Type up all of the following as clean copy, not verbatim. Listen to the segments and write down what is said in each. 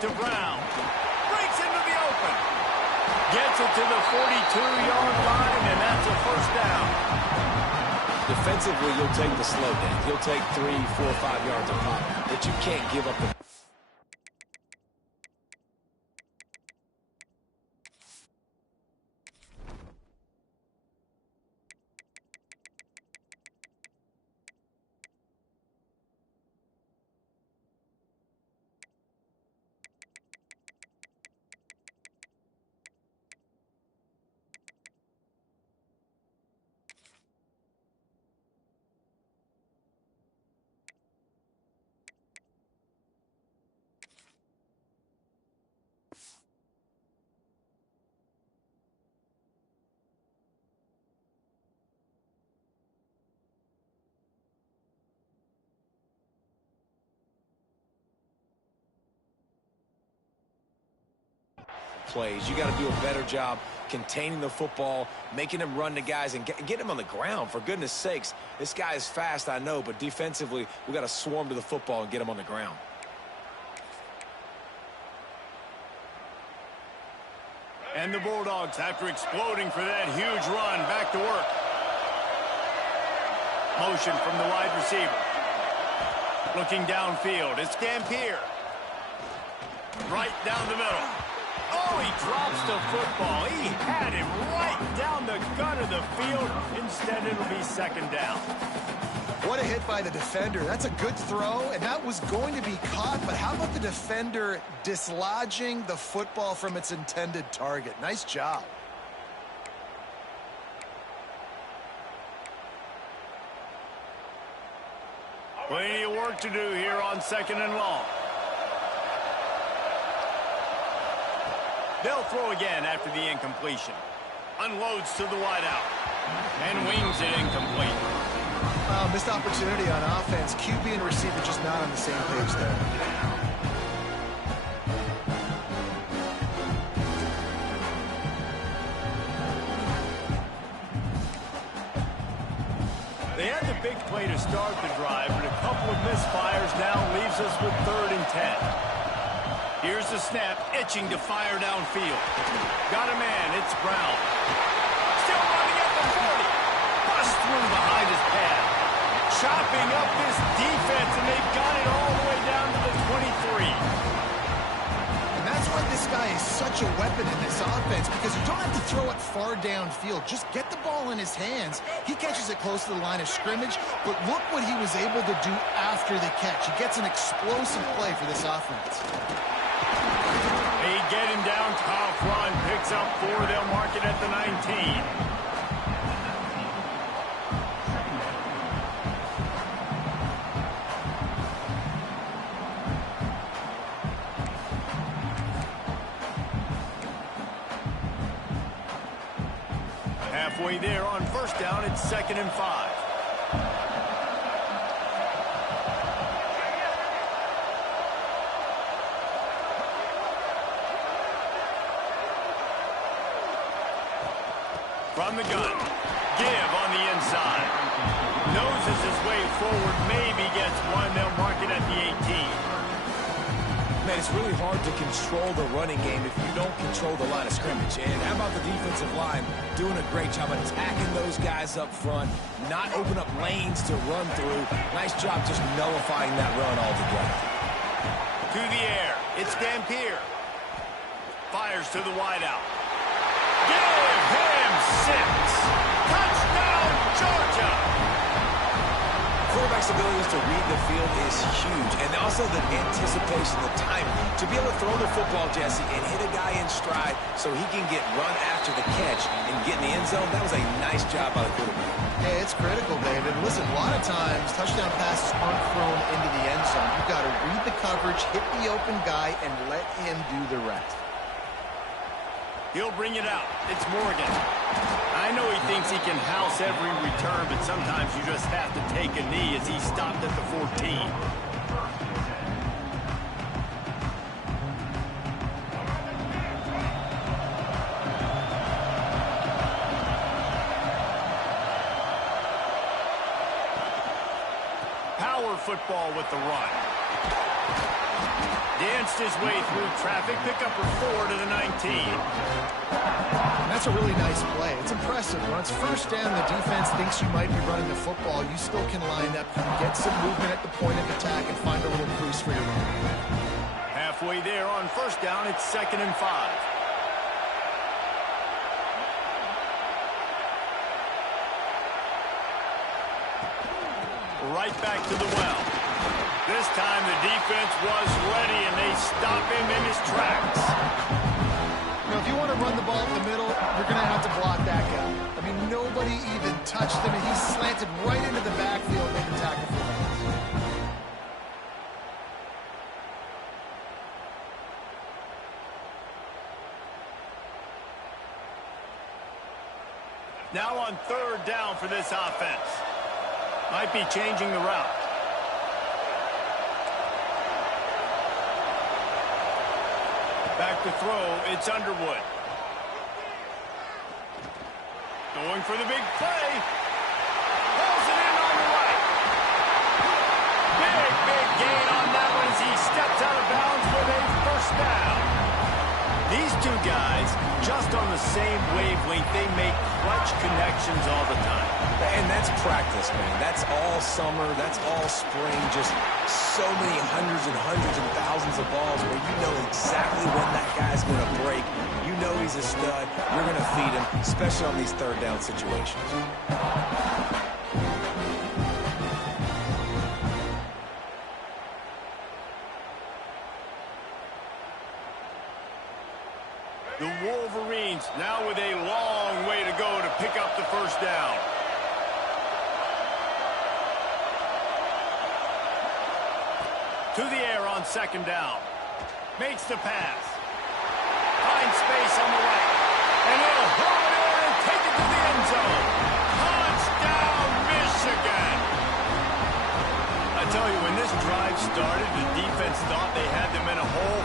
to Brown. Breaks into the open. Gets it to the 42-yard line, and that's a first down. Defensively, you'll take the slow down. You'll take 3, 4, 5 yards a pop, but you can't give up the... plays. You got to do a better job containing the football, making him run to guys, and get him on the ground. For goodness sakes, this guy is fast, I know, but defensively, we got to swarm to the football and get him on the ground. And the Bulldogs, after exploding for that huge run, back to work. Motion from the wide receiver. Looking downfield, it's Dampier. Right down the middle. Oh, he drops the football. He had him right down the gut of the field. Instead, it'll be second down. What a hit by the defender. That's a good throw, and that was going to be caught, but how about the defender dislodging the football from its intended target? Nice job. Plenty of work to do here on second and long. They'll throw again after the incompletion. Unloads to the wideout. And wings it incomplete. Missed opportunity on offense. QB and receiver just not on the same page there. They had the big play to start the drive, but a couple of misfires now leaves us with 3rd and 10. Here's the snap, itching to fire downfield. Got a man, it's Brown. Still running at the 40. Bust through behind his pad. Chopping up this defense, and they've got it all the way down to the 23. And that's why this guy is such a weapon in this offense, because you don't have to throw it far downfield. Just get the ball in his hands. He catches it close to the line of scrimmage, but look what he was able to do after the catch. He gets an explosive play for this offense. They get him down, tough run, picks up 4, they'll mark it at the 19. Halfway there on first down, it's 2nd and 5. From the gun, give on the inside. Noses his way forward, maybe gets one. They'll mark it at the 18. Man, it's really hard to control the running game if you don't control the line of scrimmage. And how about the defensive line doing a great job attacking those guys up front, not open up lanes to run through. Nice job just nullifying that run altogether. To the air, it's Dampier. Fires to the wideout. Give him 6. Touchdown, Georgia. Quarterback's ability to read the field is huge, and also the anticipation, the timing. To be able to throw the football, Jesse, and hit a guy in stride so he can get run after the catch and get in the end zone, that was a nice job by the quarterback. Yeah, it's critical, David. Listen, a lot of times, touchdown passes aren't thrown into the end zone. You've got to read the coverage, hit the open guy, and let him do the rest. He'll bring it out. It's Morgan. I know he thinks he can house every return, but sometimes you just have to take a knee as he stopped at the 14. Power football with the run. Danced his way through traffic. Pick up her 4 to the 19. That's a really nice play. It's impressive. When it's first down, the defense thinks you might be running the football. You still can line up, you can get some movement at the point of attack, and find a little crease for your run. Halfway there on first down, it's 2nd and 5. Right back to the well. This time the defense was ready, and they stop him in his tracks. You know, if you want to run the ball up the middle, you're going to have to block that guy. I mean, nobody even touched him, and he slanted right into the backfield and made the tackle for him. Now on 3rd down for this offense. Might be changing the route. Back to throw, it's Underwood. Going for the big play. Pulls it in on the right. Big gain on that one as he steps out of bounds with a first down. These two guys, just on the same wavelength, they make clutch connections all the time. And that's practice, man. That's all summer. That's all spring. Just so many hundreds and thousands of balls where you know exactly when that guy's going to break. You know he's a stud. You're going to feed him, especially on these 3rd down situations. The Wolverines now with a long way to go to pick up the first down. To the air on 2nd down. Makes the pass. Finds space on the right. And he'll hold it in and take it to the end zone. Touchdown, Michigan! I tell you, when this drive started, the defense thought they had them in a hole.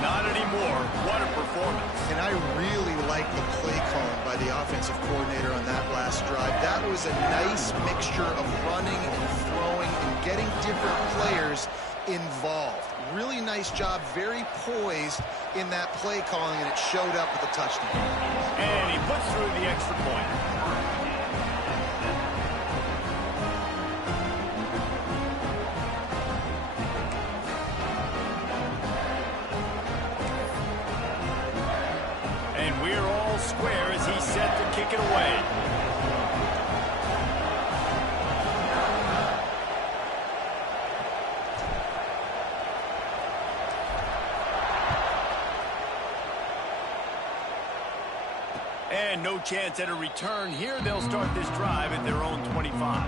Not anymore. What a performance. And I really like the play calling by the offensive coordinator on that last drive. That was a nice mixture of running and throwing and getting different players involved. Really nice job, very poised in that play calling, and it showed up with a touchdown. And he puts through the extra point. And we're all square as he's set to kick it away. And no chance at a return here. They'll start this drive at their own 25.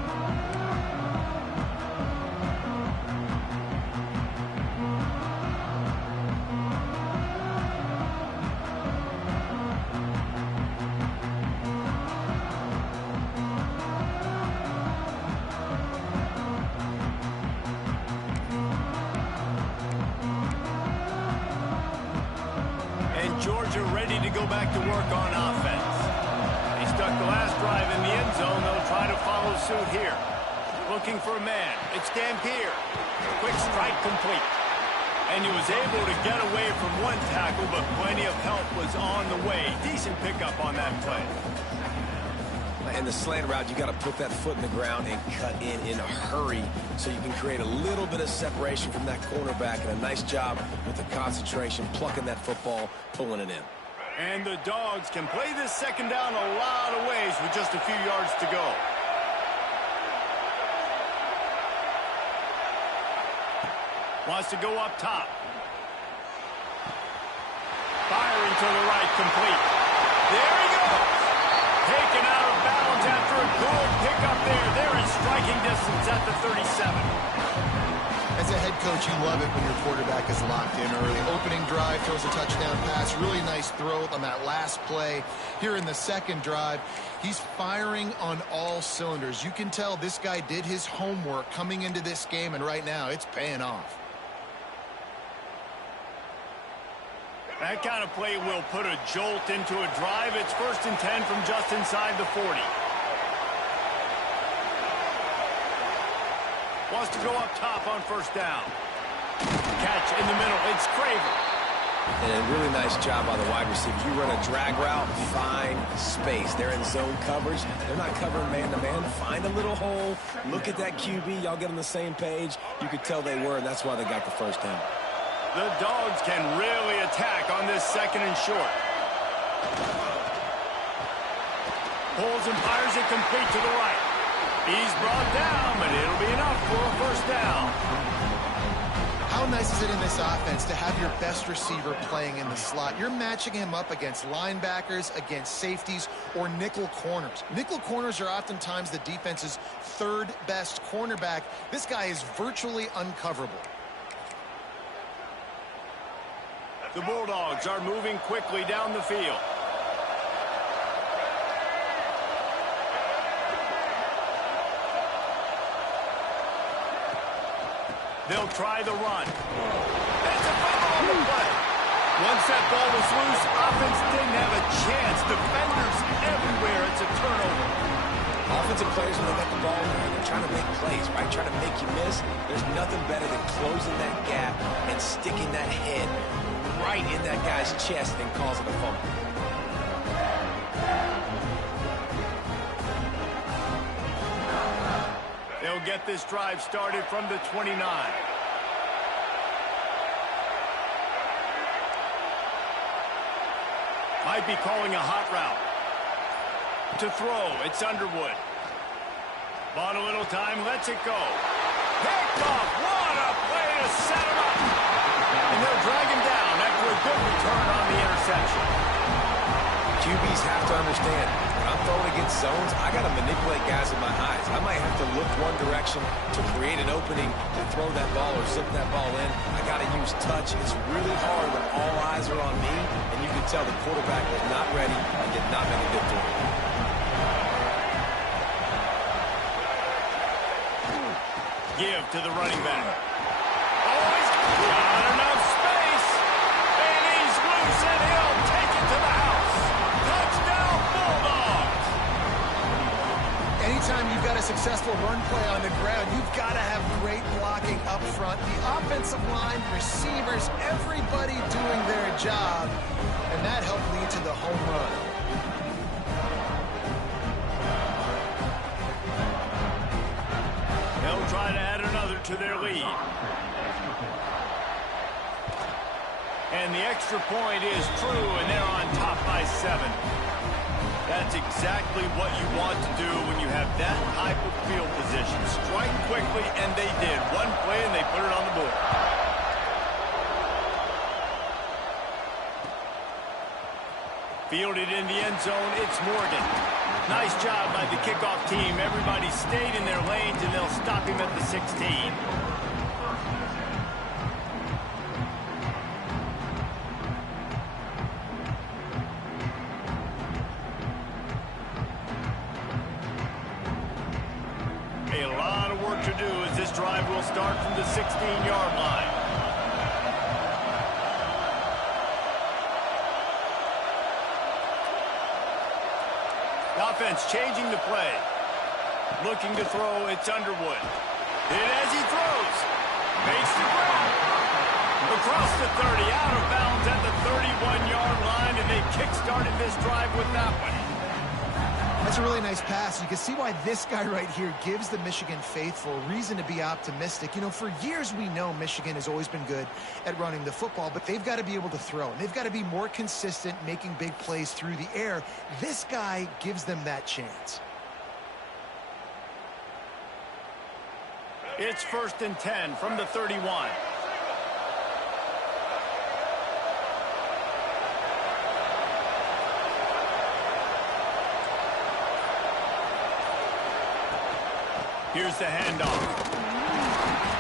Georgia ready to go back to work on offense. They stuck the last drive in the end zone. They'll try to follow suit here. Looking for a man. It's Dampier. Quick strike complete. And he was able to get away from one tackle, but plenty of help was on the way. Decent pickup on that play. In the slant route, you got to put that foot in the ground and cut in a hurry so you can create a little bit of separation from that cornerback, and a nice job with the concentration, plucking that football, pulling it in. And the Dogs can play this 2nd down a lot of ways with just a few yards to go. Wants to go up top. Firing to the right, complete. There he goes. Taken out of bounds after a good pickup there. They're in striking distance at the 37. As a head coach, you love it when your quarterback is locked in early. Opening drive, throws a touchdown pass. Really nice throw on that last play. Here in the 2nd drive, he's firing on all cylinders. You can tell this guy did his homework coming into this game, and right now it's paying off. That kind of play will put a jolt into a drive. It's 1st and 10 from just inside the 40. Wants to go up top on 1st down. catch in the middle. It's Craver. And a really nice job by the wide receiver. You run a drag route, find space. They're in zone coverage. They're not covering man-to-man. Find a little hole. Look at that QB. Y'all get on the same page. You could tell they were, and that's why they got the first down. The Dogs can really attack on this 2nd and short. Pulls and fires it complete to the right. He's brought down, but it'll be enough for a first down. How nice is it in this offense to have your best receiver playing in the slot? You're matching him up against linebackers, against safeties, or nickel corners. Nickel corners are oftentimes the defense's 3rd best cornerback. This guy is virtually uncoverable. The Bulldogs are moving quickly down the field. They'll try the run. That's a fumble on the play. Once that ball was loose, offense didn't have a chance. Defenders everywhere. It's a turnover. Offensive players, when they got the ball in there, they're trying to make plays, right? Trying to make you miss. There's nothing better than closing that gap and sticking that head right in that guy's chest and causing a fumble. They'll get this drive started from the 29. Might be calling a hot route. To throw, it's Underwood. Bought a little time, lets it go. Picked off, what a play to set him up. And they'll drag him down after a good return on the interception. QBs have to understand, when I'm throwing against zones, I got to manipulate guys with my eyes. I might have to look one direction to create an opening to throw that ball or slip that ball in. I got to use touch. It's really hard when all eyes are on me, and you can tell the quarterback was not ready and did not make a good throw. Give to the running back. Oh, he's got enough space. And he's loose, and he'll take it to the house. Touchdown, Bulldogs. Anytime you've got a successful run play on the ground, you've got to have great blocking up front. The offensive line, receivers, everybody doing their job. And that helped lead to the home run. They'll try to add another to their lead. And the extra point is true, and they're on top by 7. That's exactly what you want to do when you have that type of field position. Strike quickly, and they did. One play, and they put it on the board. Fielded in the end zone, it's Morgan. Nice job by the kickoff team. Everybody stayed in their lanes, and they'll stop him at the 16. A lot of work to do as this drive will start from the 16-yard line. Offense changing the play. Looking to throw, it's Underwood. And as he throws, makes the grab. Across the 30, out of bounds at the 31-yard line, and they kick-started this drive with that one. That's a really nice pass. You can see why this guy right here gives the Michigan faithful reason to be optimistic. You know, for years we know Michigan has always been good at running the football, but they've got to be able to throw. And they've got to be more consistent making big plays through the air. This guy gives them that chance. It's 1st and 10 from the 31. Here's the handoff.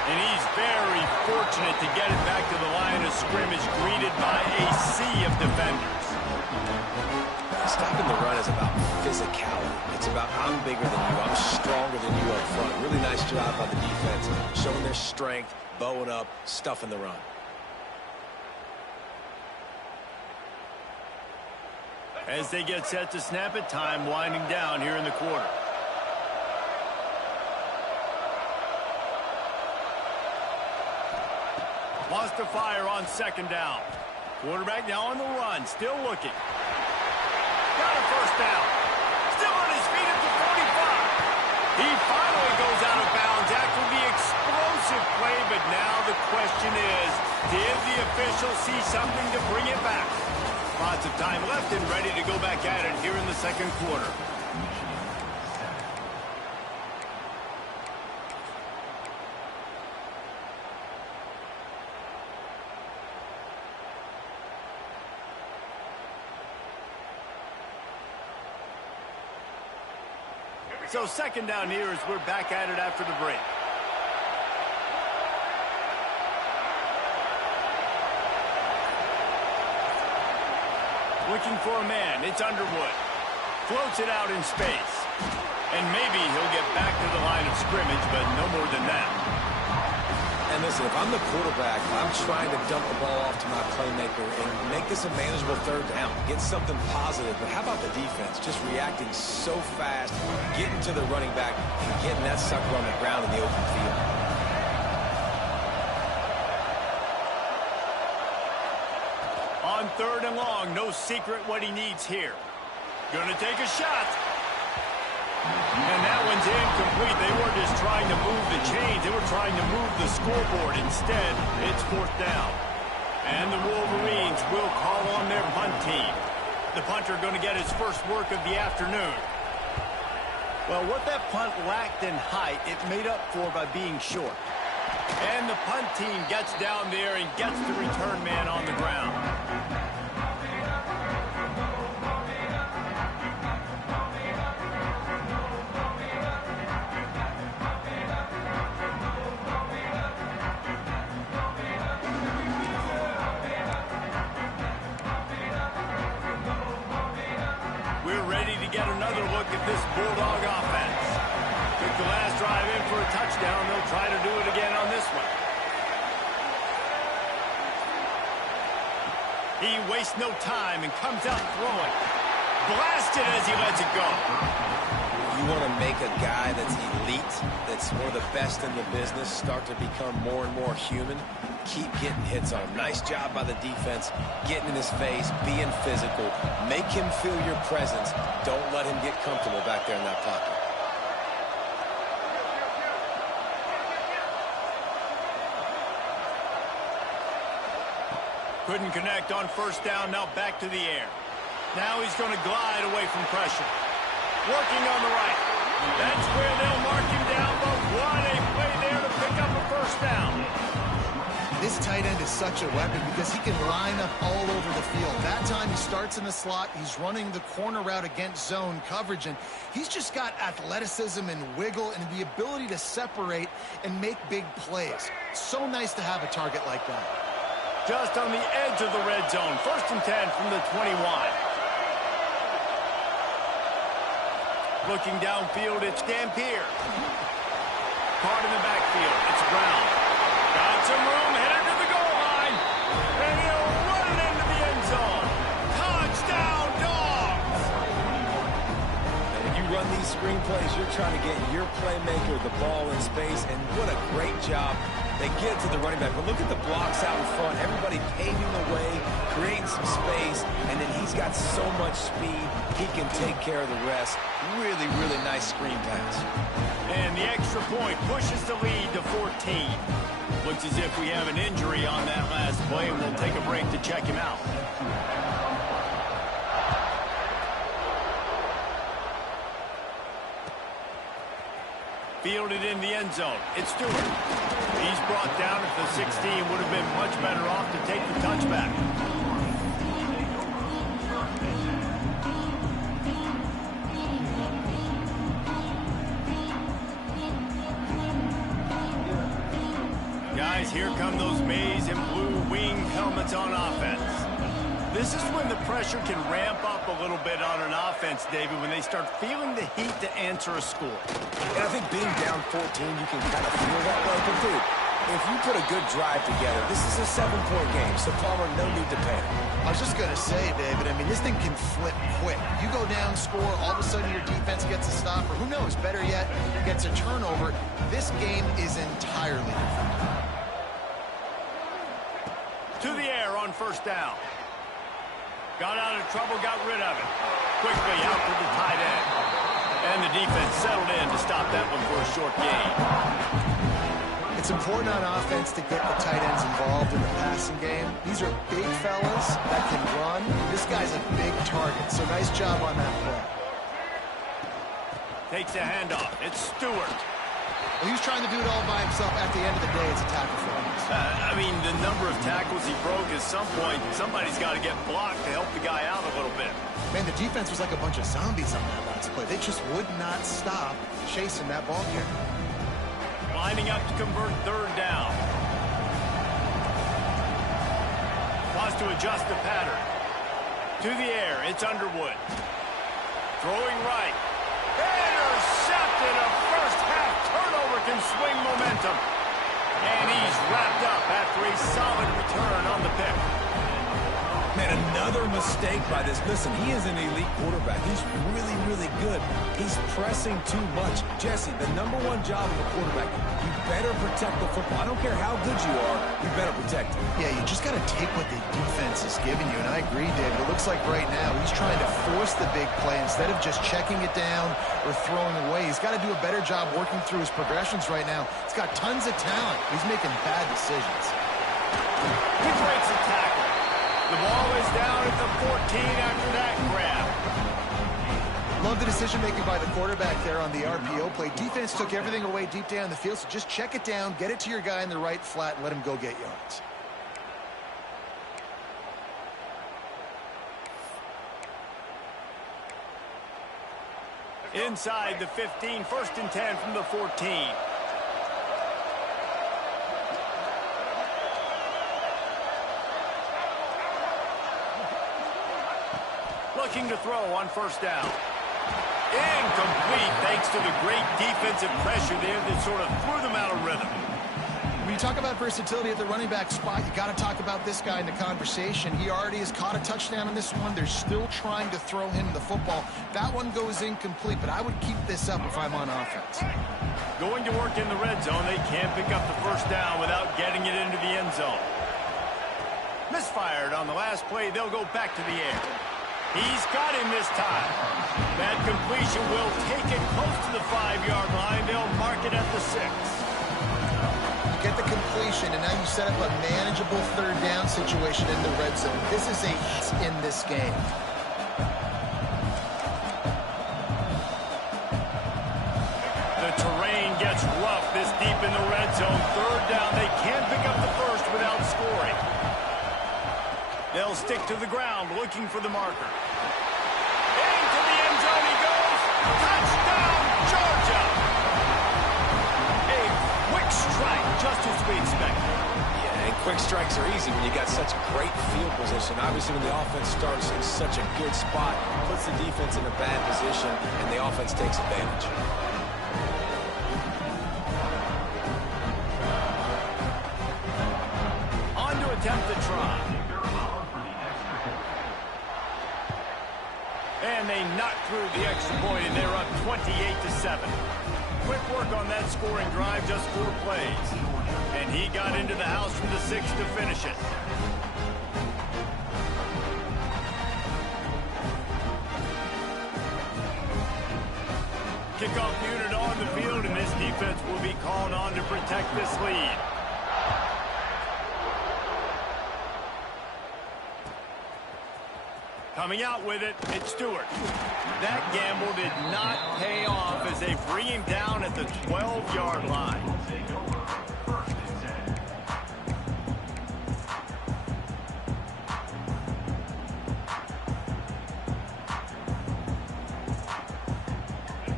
And he's very fortunate to get it back to the line of scrimmage, greeted by a sea of defenders. Stopping the run is about physicality. It's about I'm bigger than you, I'm stronger than you up front. Really nice job by the defense, showing their strength, bowing up, stuffing the run. As they get set to snap it, time winding down here in the quarter. Wants to fire on second down. Quarterback now on the run, still looking. Got a first down. Still on his feet at the 45. He finally goes out of bounds after the explosive play, but now the question is, did the official see something to bring it back? Lots of time left and ready to go back at it here in the second quarter. So second down here as we're back at it after the break. Looking for a man. It's Underwood. Floats it out in space. And maybe he'll get back to the line of scrimmage, but no more than that. And listen, if I'm the quarterback, I'm trying to dump the ball off to my playmaker and make this a manageable third down. Get something positive. But how about the defense? Just reacting so fast, getting to the running back, and getting that sucker on the ground in the open field. On third and long, no secret what he needs here. Gonna take a shot. And that one's incomplete. They weren't just trying to move the chains. They were trying to move the scoreboard. Instead, it's fourth down. And the Wolverines will call on their punt team. The punter going to get his first work of the afternoon. Well, what that punt lacked in height, it made up for by being short. And the punt team gets down there and gets the return man on the ground. This Bulldog offense. Took the last drive in for a touchdown. They'll try to do it again on this one. He wastes no time and comes out throwing. Blasted as he lets it go. You want to make a guy that's elite, that's one of the best in the business, start to become more and more human. Keep getting hits on him. Nice job by the defense, getting in his face, being physical. Make him feel your presence. Don't let him get comfortable back there in that pocket. Couldn't connect on first down, now back to the air. Now he's going to glide away from pressure. Working on the right. That's where they'll mark him down, but what a play there to pick up a first down. This tight end is such a weapon because he can line up all over the field. That time he starts in the slot. He's running the corner route against zone coverage, and he's just got athleticism and wiggle and the ability to separate and make big plays. So nice to have a target like that. Just on the edge of the red zone. First and 10 from the 21. Looking downfield, it's Dampier. Caught in the backfield, it's Brown. Got some room, headed to the goal line. And he'll run it into the end zone. Touchdown, Dogs! And when you run these screen plays, you're trying to get your playmaker the ball in space, and what a great job. They get it to the running back, but look at the blocks out in front. Everybody paving the way, creating some space, and then he's got so much speed, he can take care of the rest. Really, really nice screen pass. And the extra point pushes the lead to 14. Looks as if we have an injury on that last play, and we'll take a break to check him out. Fielded in the end zone. It's Stewart. He's brought down at the 16. Would have been much better off to take the touchback. Guys, here come those maize and blue wing helmets on offense. This is when the pressure can ramp up a little bit on an offense, David, when they start feeling the heat to answer a score. And I think being down 14, you can kind of feel that way. But dude, if you put a good drive together, this is a 7-point game, so Palmer, no need to panic. I was just going to say, David, I mean, this thing can flip quick. You go down, score, all of a sudden your defense gets a stop, or who knows, better yet, gets a turnover. This game is entirely different. To the air on first down. Got out of trouble, got rid of it. Quickly out to the tight end. And the defense settled in to stop that one for a short gain. It's important on offense to get the tight ends involved in the passing game. These are big fellas that can run. This guy's a big target, so nice job on that play. Takes a handoff. It's Stewart. Well, he was trying to do it all by himself. At the end of the day, it's a tackle for him. I mean, the number of tackles he broke at some point, somebody's got to get blocked to help the guy out a little bit. Man, the defense was like a bunch of zombies on that last play. They just would not stop chasing that ball carrier. Lining up to convert third down. Wants to adjust the pattern. To the air, it's Underwood. Throwing right. Intercepted. A first half turnover can swing momentum. And he's wrapped up after a solid return on the pick. Man, another mistake by this. Listen, he is an elite quarterback. He's really, really good. He's pressing too much. Jesse, the #1 job of a quarterback, you better protect the football. I don't care how good you are, you better protect it. Yeah, you just got to take what the defense is giving you, and I agree, David. It looks like right now he's trying to force the big play instead of just checking it down or throwing away. He's got to do a better job working through his progressions right now. He's got tons of talent. He's making bad decisions. He breaks a tackle. The ball is down at the 14 after that grab. Love the decision-making by the quarterback there on the RPO play. Defense took everything away deep down the field, so just check it down, get it to your guy in the right flat, and let him go get yards. Inside the 15, 1st and 10 from the 14. Looking to throw on first down. Incomplete thanks to the great defensive pressure there that sort of threw them out of rhythm. When you talk about versatility at the running back spot, you got to talk about this guy in the conversation. He already has caught a touchdown in this one. They're still trying to throw him the football. That one goes incomplete, but I would keep this up if I'm on offense. Going to work in the red zone. They can't pick up the first down without getting it into the end zone. Misfired on the last play. They'll go back to the air. He's got him this time. That completion will take it close to the 5-yard line. They'll mark it at the 6. You get the completion, and now you set up a manageable third down situation in the red zone. This is a hit in this game. The terrain gets rough this deep in the red zone. Third down. They can't pick up the first without scoring. They'll stick to the ground looking for the marker. Into the end zone he goes. Touchdown, Georgia! A quick strike, just as we expected. Yeah, and quick strikes are easy when you got such great field position. Obviously, when the offense starts in such a good spot, puts the defense in a bad position, and the offense takes advantage. On to attempt the try. And they knock through the extra point, and they're up 28-7. Quick work on that scoring drive, just 4 plays. And he got into the house from the 6 to finish it. Kickoff unit on the field, and this defense will be called on to protect this lead. Coming out with it, it's Stewart. That gamble did not pay off as they bring him down at the 12-yard line.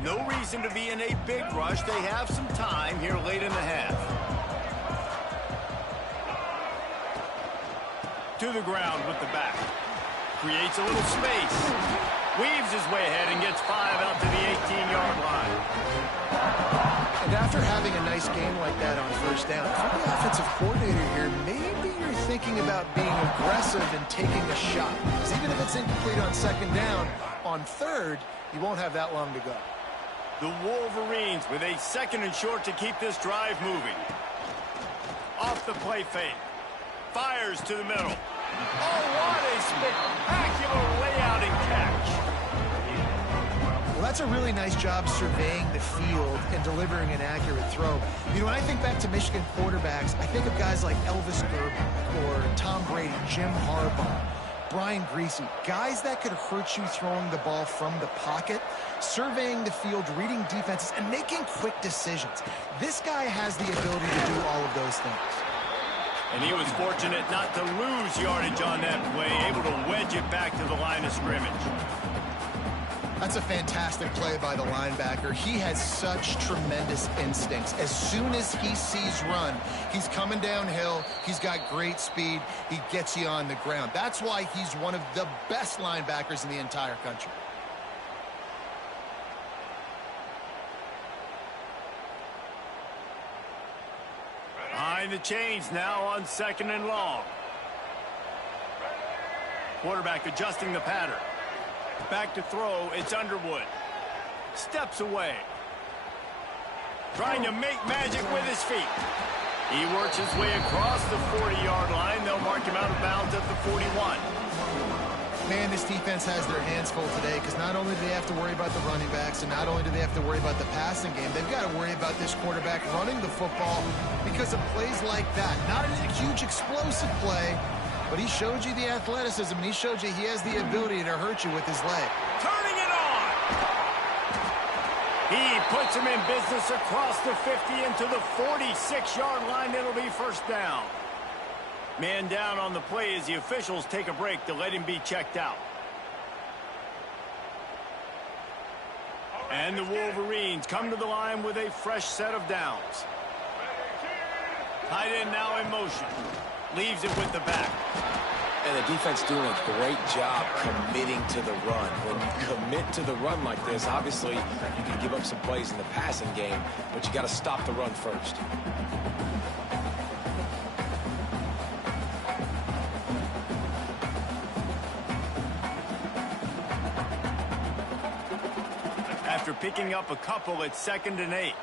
No reason to be in a big rush. They have some time here late in the half. To the ground with the back. Creates a little space. Weaves his way ahead and gets 5 out to the 18-yard line. And after having a nice game like that on first down, if you're the offensive coordinator here, maybe you're thinking about being aggressive and taking a shot. Because even if it's incomplete on second down, on third, you won't have that long to go. The Wolverines with a 2nd and short to keep this drive moving. Off the play fake. Fires to the middle. Oh, what a spectacular layout and catch. Well, that's a really nice job surveying the field and delivering an accurate throw. You know, when I think back to Michigan quarterbacks, I think of guys like Elvis Grbac or Tom Brady, Jim Harbaugh, Brian Griese, guys that could hurt you throwing the ball from the pocket, surveying the field, reading defenses, and making quick decisions. This guy has the ability to do all of those things. And he was fortunate not to lose yardage on that play, able to wedge it back to the line of scrimmage. That's a fantastic play by the linebacker. He has such tremendous instincts. As soon as he sees run, he's coming downhill. He's got great speed. He gets you on the ground. That's why he's one of the best linebackers in the entire country. Behind the chains now on 2nd and long. Quarterback adjusting the pattern. Back to throw, it's Underwood. Steps away. Trying to make magic with his feet. He works his way across the 40-yard line. They'll mark him out of bounds at the 41. Man, this defense has their hands full today because not only do they have to worry about the running backs and not only do they have to worry about the passing game, they've got to worry about this quarterback running the football because of plays like that. Not a huge explosive play, but he showed you the athleticism, and he showed you he has the ability to hurt you with his leg. Turning it on! He puts him in business across the 50 into the 46-yard line. It'll be first down. Man down on the play as the officials take a break to let him be checked out. And the Wolverines come to the line with a fresh set of downs. Tight end now in motion. Leaves it with the back. And the defense doing a great job committing to the run. When you commit to the run like this, obviously you can give up some plays in the passing game, but you got to stop the run first. After picking up a couple, it's 2nd and 8.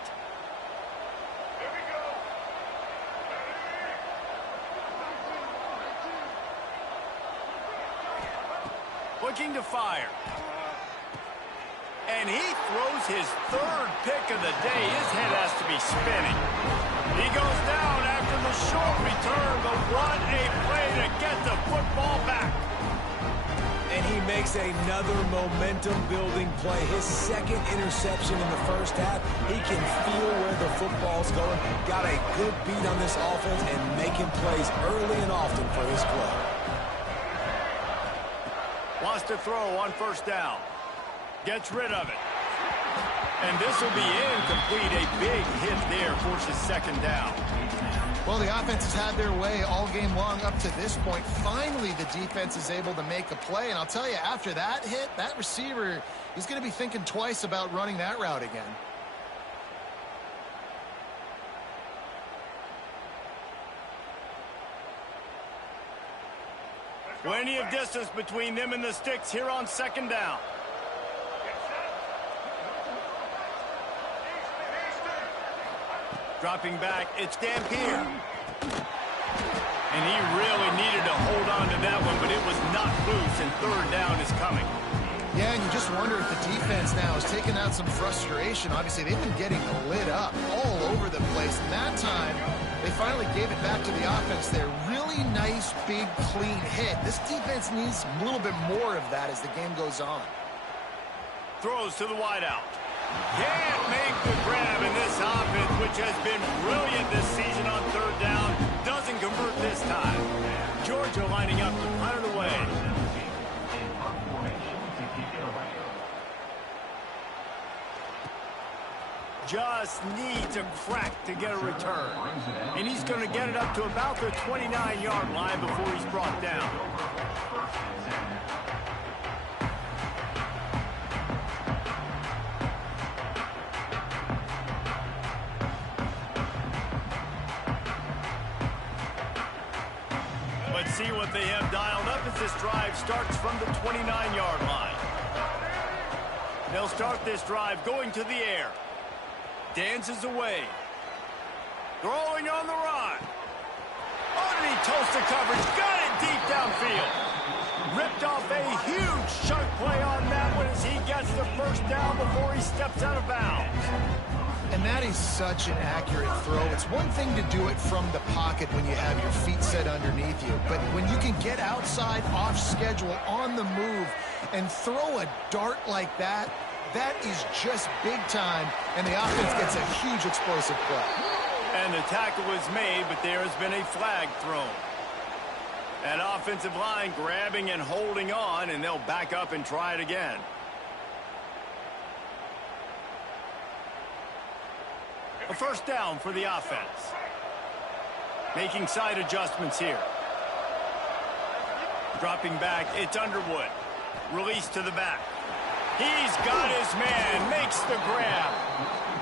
Looking to fire. And he throws his 3rd pick of the day. His head has to be spinning. He goes down after the short return, but what a play to get the football back. And he makes another momentum-building play. His 2nd interception in the first half. He can feel where the football's going. Got a good beat on this offense and making plays early and often for his club. Wants to throw on first down. Gets rid of it. And this will be incomplete. A big hit there forces 2nd down. Well, the offense has had their way all game long up to this point. Finally, the defense is able to make a play. And I'll tell you, after that hit, that receiver, he's going to be thinking twice about running that route again. Plenty of distance between them and the sticks here on 2nd down. Dropping back, it's Dampier. And he really needed to hold on to that one, but it was not loose, and 3rd down is coming. Yeah, and you just wonder if the defense now is taking out some frustration. Obviously, they've been getting lit up all over the place. And that time, they finally gave it back to the offense there. Really nice, big, clean hit. This defense needs a little bit more of that as the game goes on. Throws to the wideout. Can't make the grab in this offense, which has been brilliant this season on 3rd down. Doesn't convert this time. Georgia lining up to punt it away. Just needs a crack to get a return. And he's going to get it up to about the 29-yard line before he's brought down. Let's see what they have dialed up as this drive starts from the 29-yard line. They'll start this drive going to the air. Dances away. Throwing on the run. Oh, did he toast to coverage. Got it deep downfield. Ripped off a huge chunk play on that one as he gets the first down before he steps out of bounds. And that is such an accurate throw. It's one thing to do it from the pocket when you have your feet set underneath you, but when you can get outside, off schedule, on the move, and throw a dart like that, that is just big time, and the offense gets a huge explosive play. And the tackle is made, but there has been a flag thrown. That offensive line grabbing and holding on, and they'll back up and try it again. A first down for the offense. Making side adjustments here. Dropping back, it's Underwood. Release to the back. He's got his man, makes the grab.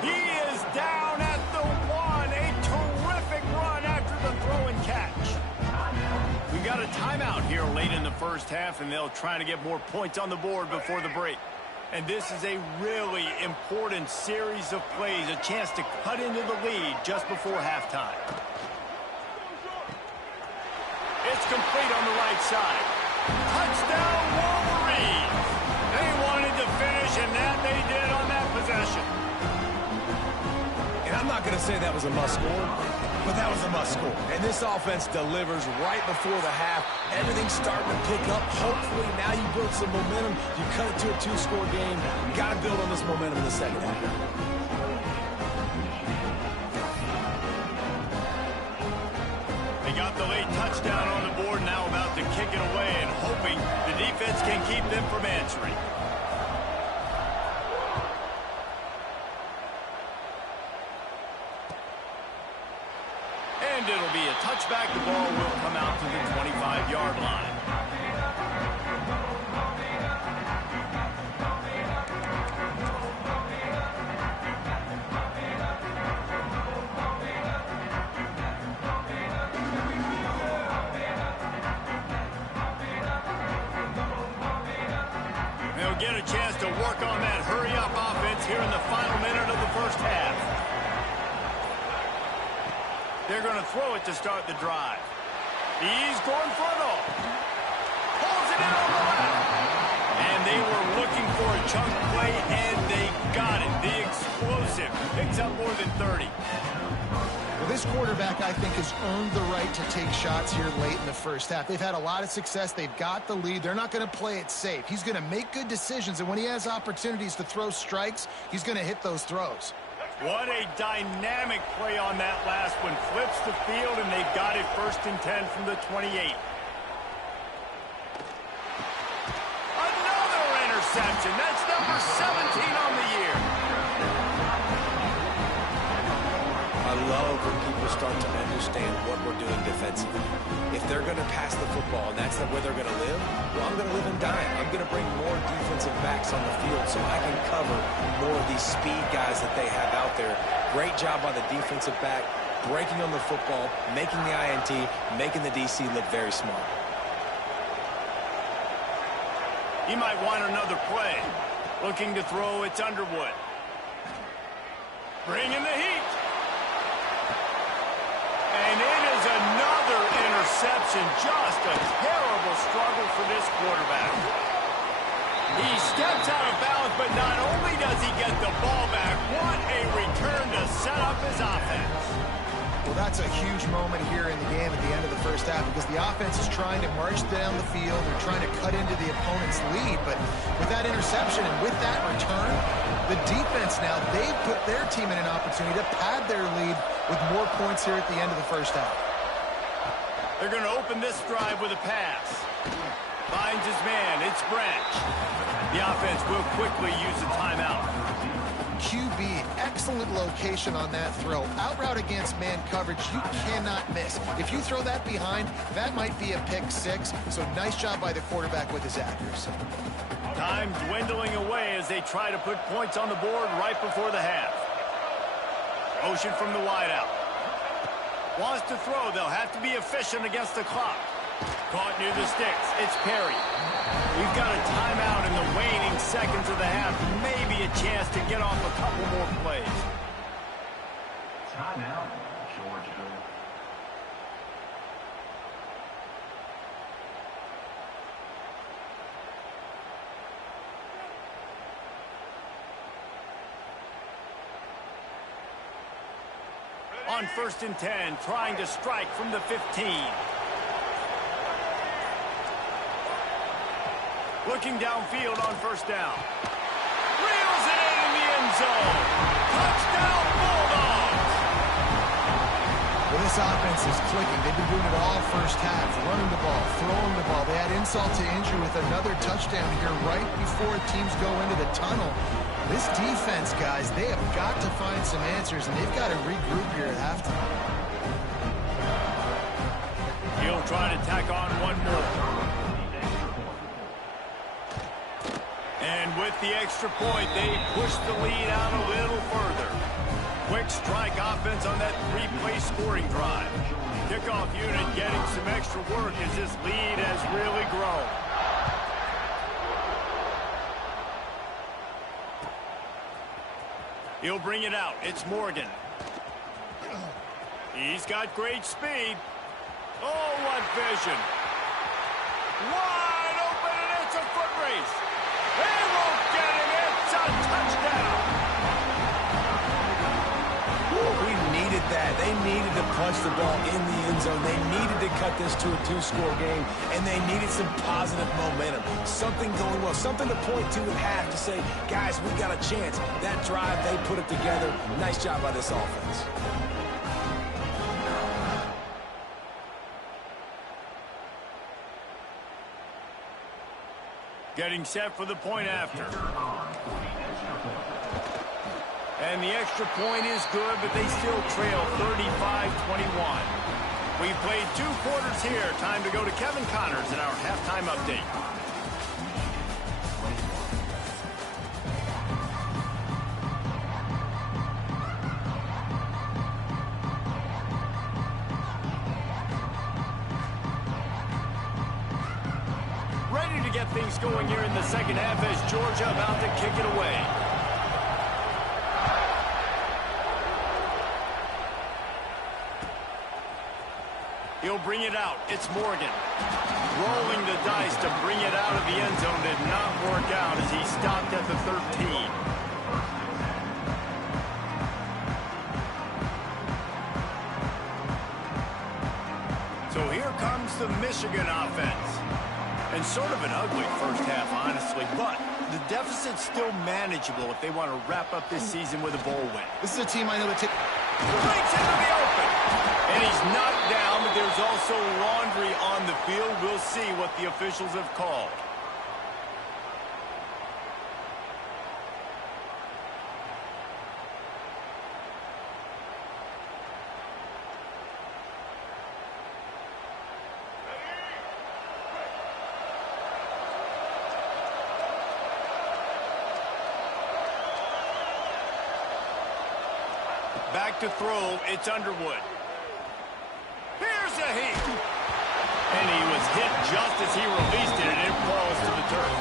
He is down at the one. A terrific run after the throw and catch. We got a timeout here late in the first half, and they'll try to get more points on the board before the break. And this is a really important series of plays, a chance to cut into the lead just before halftime. It's complete on the right side. Touchdown, Wolverines! They wanted to finish, and that they did on that possession. And I'm not going to say that was a must-score, but that was a must-score. And this offense delivers right before the half. Everything's starting to pick up. Hopefully now you build some momentum. You cut it to a two-score game. You got to build on this momentum in the second half. They got the late touchdown on the board, now about to kick it away and hoping the defense can keep them from answering. And it'll be a touchback. The ball will come out to the 25-yard line. They'll get a chance to work on that hurry-up offense here in the final minute of the first half. They're going to throw it to start the drive. He's going frontal. Pulls it in on the left. And they were looking for a chunk play, and they got it. The explosive picks up more than 30. Well, this quarterback, I think, has earned the right to take shots here late in the first half. They've had a lot of success. They've got the lead. They're not going to play it safe. He's going to make good decisions, and when he has opportunities to throw strikes, he's going to hit those throws. What a dynamic play on that last one. Flips the field, and they've got it 1st and 10 from the 28. Another interception. That's number 17 on the year. I love when people start to understand what we're doing defensively. If they're going to pass the football and that's the way they're going to live, well, I'm going to live and die. I'm going to bring more defensive backs on the field so I can cover more of these speed guys that they have out there. Great job by the defensive back, breaking on the football, making the INT, making the DC look very smart. He might want another play. Looking to throw, it's Underwood. Bringing the heat. And it is another interception. Just a terrible struggle for this quarterback. He steps out of bounds, but not only does he get the ball back, what a return to set up his offense. Well, that's a huge moment here in the game at the end of the first half because the offense is trying to march down the field. They're trying to cut into the opponent's lead. But with that interception and with that return, the defense now, they've put their team in an opportunity to pad their lead with more points here at the end of the first half. They're going to open this drive with a pass. Finds his man. It's Branch. The offense will quickly use a timeout. QB, excellent location on that throw. Out route against man coverage, you cannot miss. If you throw that behind, that might be a pick six. So nice job by the quarterback with his accuracy. Time dwindling away as they try to put points on the board right before the half. Motion from the wideout. Wants to throw. They'll have to be efficient against the clock. Caught near the sticks. It's Perry. We've got a timeout in the waning seconds of the half. Maybe a chance to get off a couple more plays. Timeout, Georgia. On 1st and 10, trying to strike from the 15. Looking downfield on 1st down. Reels it in the end zone. Touchdown, Bulldogs! Well, this offense is clicking. They've been doing it all first half, running the ball, throwing the ball. They had insult to injury with another touchdown here right before teams go into the tunnel. This defense, guys, they have got to find some answers, and they've got to regroup here at halftime. He'll try to tack on one more. And with the extra point, they push the lead out a little further. Quick strike offense on that 3-play scoring drive. Kickoff unit getting some extra work as this lead has really grown. He'll bring it out. It's Morgan. He's got great speed. Oh, what vision. Wide open, and it's a foot race. They won't get him. It's a touchdown. We needed that. They needed to punch the ball in the end zone. They needed to cut this to a 2-score game, and they needed some positive momentum. Something going well, something to point to at half to say, guys, we got a chance. That drive, they put it together. Nice job by this offense. Getting set for the point after. And the extra point is good, but they still trail 35-21. We've played 2 quarters here. Time to go to Kevin Connors in our halftime update. Ready to get things going here in the second half as Georgia about to kick it away. He'll bring it out. It's Morgan. Rolling the dice to bring it out of the end zone did not work out as he stopped at the 13. So here comes the Michigan offense. And sort of an ugly first half, honestly, but the deficit's still manageable if they want to wrap up this season with a bowl win. This is a team I know that Breaks into the open. And he's knocked down, but there's also laundry on the field. We'll see what the officials have called. Back to throw, it's Underwood. Here's a heat. And he was hit just as he released it, and it falls to the turf.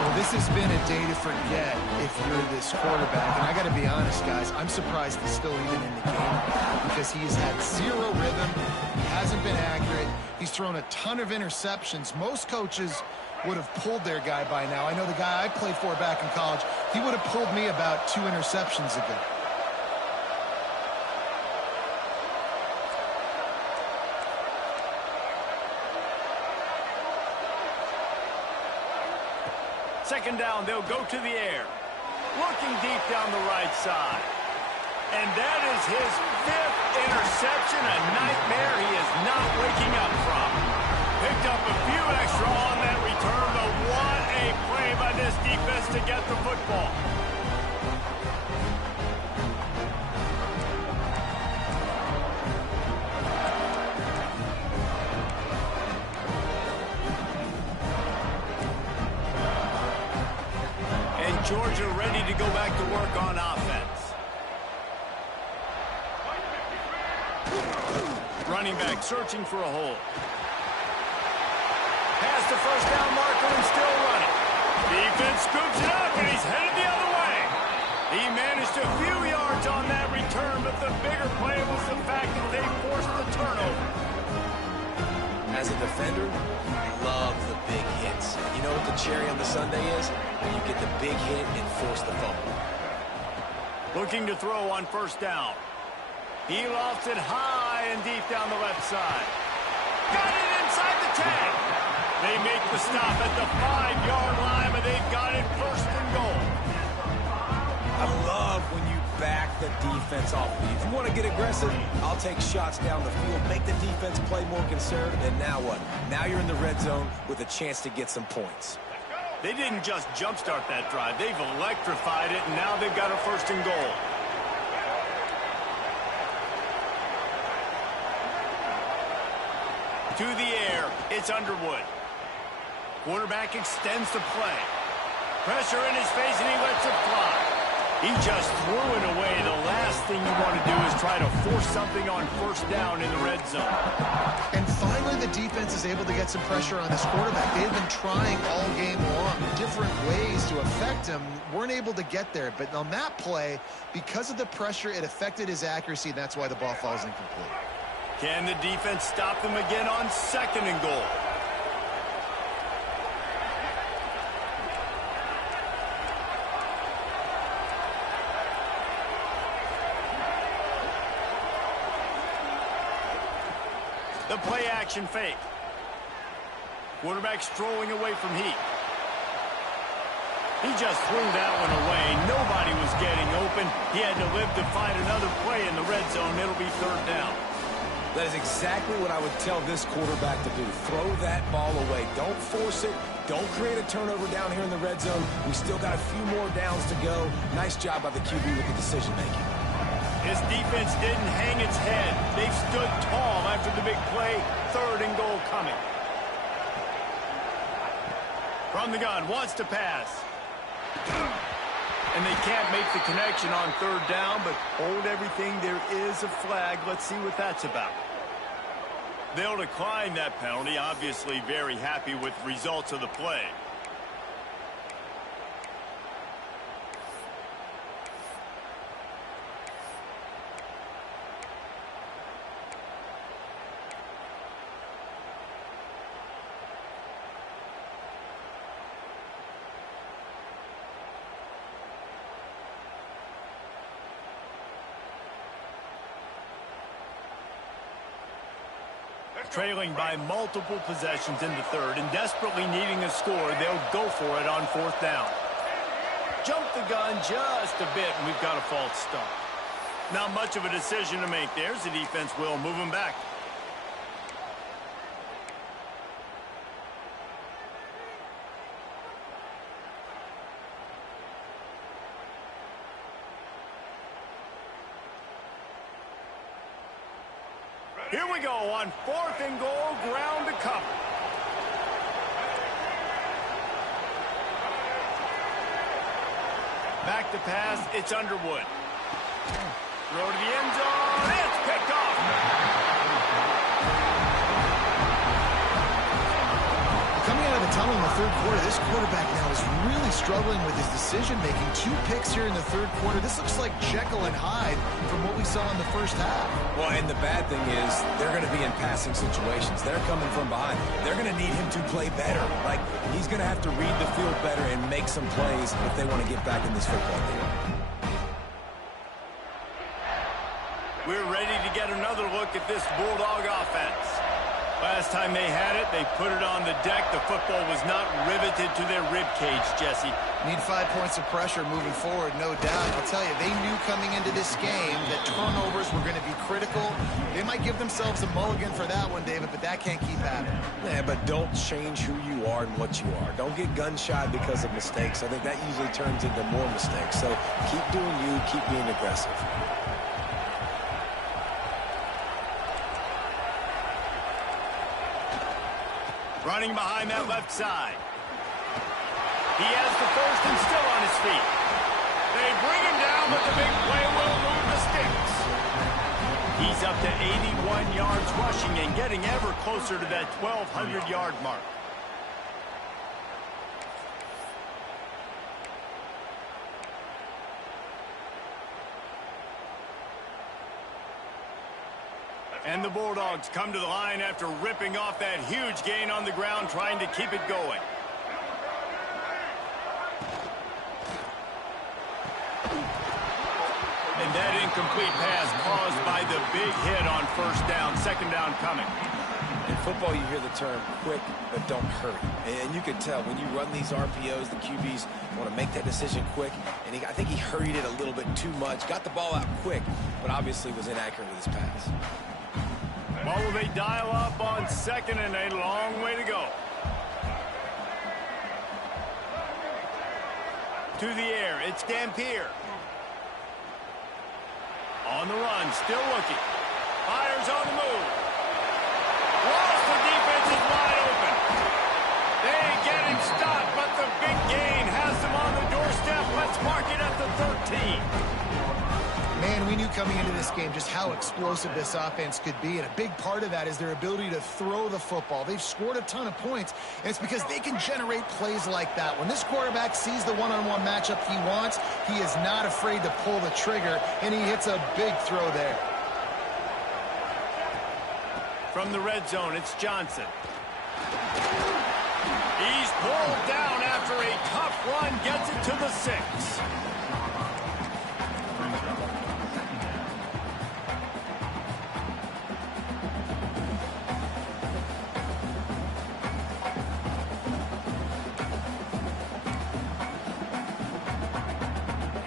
Well, this has been a day to forget if you're this quarterback. And I got to be honest, guys, I'm surprised he's still even in the game because he has had zero rhythm. He hasn't been accurate. He's thrown a ton of interceptions. Most coaches would have pulled their guy by now. I know the guy I played for back in college, he would have pulled me about 2 interceptions ago. Second down, they'll go to the air. Looking deep down the right side. And that is his 5th interception, a nightmare he is not waking up from. Picked up a few extra on that return, but what a play by this defense to get the football. Georgia ready to go back to work on offense. Running back searching for a hole. Past the first down marker and still running. Defense scoops it up and he's headed the other way. He managed a few yards on that return, but the bigger play was the fact that they forced the turnover. As a defender, you love the big hits. You know what the cherry on the sundae is? You get the big hit and force the fumble. Looking to throw on first down. He lofts it high and deep down the left side. Got it inside the 10. They make the stop at the 5-yard line, but they've got it first and goal. I love when you back the defense off of you. If you want to get aggressive, I'll take shots down the field, make the defense play more conservative, and now what? Now you're in the red zone with a chance to get some points. They didn't just jumpstart that drive. They've electrified it, and now they've got a first and goal. To the air, it's Underwood. Quarterback extends the play. Pressure in his face, and he lets it fly. He just threw it away. The last thing you want to do is try to force something on first down in the red zone. And finally, the defense is able to get some pressure on this quarterback. They've been trying all game long different ways to affect him. Weren't able to get there. But on that play, because of the pressure, it affected his accuracy. And that's why the ball falls incomplete. Can the defense stop them again on second and goal? The play action fake. Quarterback strolling away from Heat. He just threw that one away. Nobody was getting open. He had to live to find another play in the red zone. It'll be third down. That is exactly what I would tell this quarterback to do. Throw that ball away. Don't force it. Don't create a turnover down here in the red zone. We still got a few more downs to go. Nice job by the QB with the decision-making. His defense didn't hang its head. They've stood tall after the big play. Third and goal coming. From the gun, wants to pass. And they can't make the connection on third down, but hold everything. There is a flag. Let's see what that's about. They'll decline that penalty. Obviously very happy with the results of the play. Trailing by multiple possessions in the third and desperately needing a score, they'll go for it on fourth down. Jump the gun just a bit, and we've got a false start. Not much of a decision to make. There's the defense will move him back. Here we go on fourth and goal, ground to cover. Back to pass, it's Underwood. Throw to the end zone, it's picked off. Coming out of the tunnel in the third quarter, this quarterback now is really struggling with his decision-making. 2 picks here in the third quarter. This looks like Jekyll and Hyde from what we saw in the first half. Well, and the bad thing is they're going to be in passing situations. They're coming from behind. They're going to need him to play better. Like, he's going to have to read the field better and make some plays if they want to get back in this football game. We're ready to get another look at this Bulldog offense. Last time they had it, they put it on the deck. The football was not riveted to their rib cage, Jesse. Need 5 points of pressure moving forward, no doubt. I'll tell you, they knew coming into this game that turnovers were going to be critical. They might give themselves a mulligan for that one, David, but that can't keep happening. Yeah, but don't change who you are and what you are. Don't get gun-shy because of mistakes. I think that usually turns into more mistakes. So keep doing you, keep being aggressive. Running behind that left side. He has the first and still on his feet. They bring him down, but the big play will move the sticks. He's up to 81 yards rushing and getting ever closer to that 1,200-yard mark. And the Bulldogs come to the line after ripping off that huge gain on the ground, trying to keep it going. They And that incomplete pass caused by the big hit on first down, second down coming. In football, you hear the term quick, but don't hurry. And you can tell when you run these RPOs, the QBs want to make that decision quick. And I think he hurried it a little bit too much. Got the ball out quick, but obviously was inaccurate with his pass. Well, will they dial up on second and a long way to go? To the air, it's Dampier. On the run, still looking. Fires on the move. Lost, the defense is wide open. They get him stopped, but the big gain has them on the doorstep. Let's mark it at the 13. Man, we knew coming into this game just how explosive this offense could be, and a big part of that is their ability to throw the football. They've scored a ton of points, and it's because they can generate plays like that. When this quarterback sees the one-on-one matchup he wants, he is not afraid to pull the trigger, and he hits a big throw there. From the red zone, it's Johnson. He's pulled down after a tough run, gets it to the 6.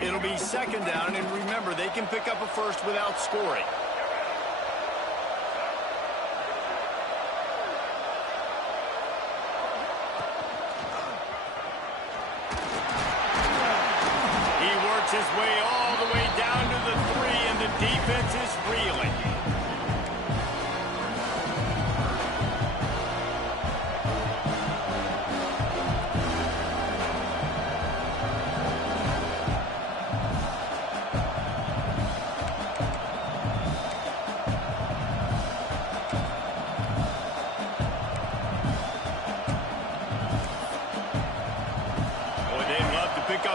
It'll be second down, and remember, they can pick up a first without scoring. His way all the way down to the 3, and the defense is reeling.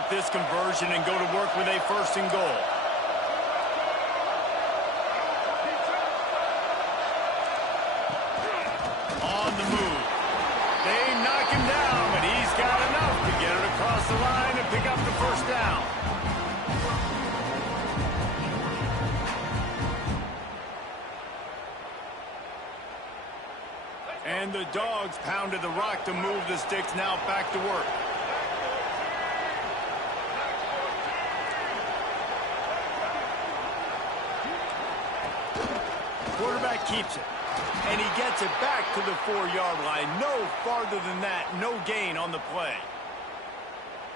This conversion and go to work with a first and goal. On the move. They knock him down, but he's got enough to get it across the line and pick up the first down. And the Dogs pounded the rock to move the sticks, now back to work. Quarterback keeps it, and he gets it back to the 4-yard line. No farther than that, no gain on the play.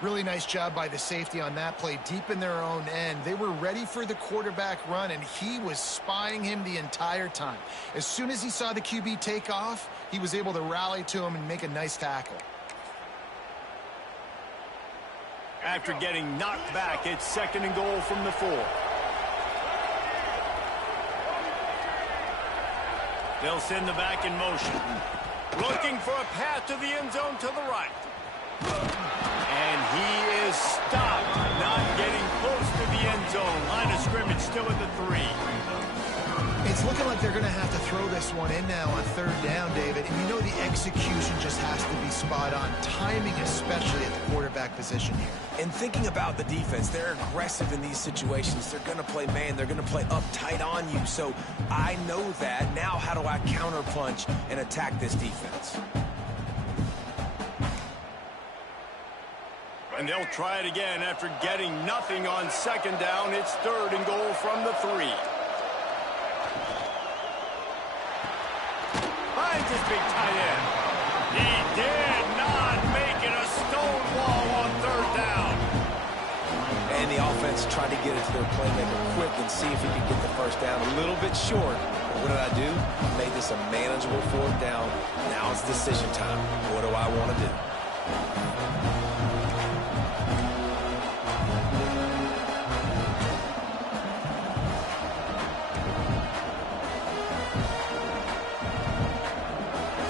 Really nice job by the safety on that play, deep in their own end. They were ready for the quarterback run, and he was spying him the entire time. As soon as he saw the QB take off, he was able to rally to him and make a nice tackle. After getting knocked back, it's second and goal from the 4. They'll send the back in motion. Looking for a path to the end zone to the right. And he is stopped, not getting close to the end zone. Line of scrimmage still at the 3. It's looking like they're going to have to throw this one in now on third down, David. And you know the execution just has to be spot on. Timing especially at the quarterback position here. And thinking about the defense, they're aggressive in these situations. They're going to play man. They're going to play up tight on you. So I know that. Now how do I counterpunch and attack this defense? And they'll try it again after getting nothing on second down. It's third and goal from the 3. Finds his big tight end. He did not make it a stone wall on third down. And the offense tried to get it to their playmaker quick and see if he could get the first down a little bit short. But what did I do? Made this a manageable fourth down. Now it's decision time. What do I want to do?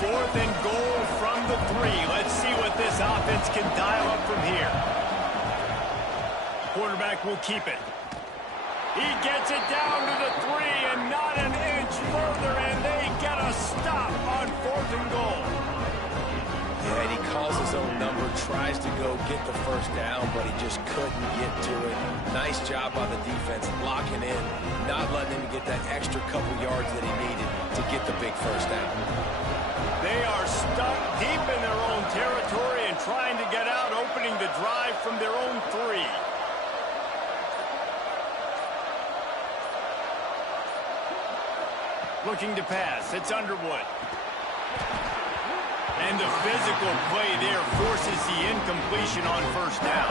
Fourth and goal from the 3. Let's see what this offense can dial up from here. Quarterback will keep it. He gets it down to the 3 and not an inch further, and they get a stop on fourth and goal. Yeah, and he calls his own number, tries tries to go get the first down, but he just couldn't get to it. Nice job by the defense, locking in, not letting him get that extra couple yards that he needed to get the big first down. They are stuck deep in their own territory and trying to get out, opening the drive from their own 3. Looking to pass. It's Underwood. And the physical play there forces the incompletion on first down.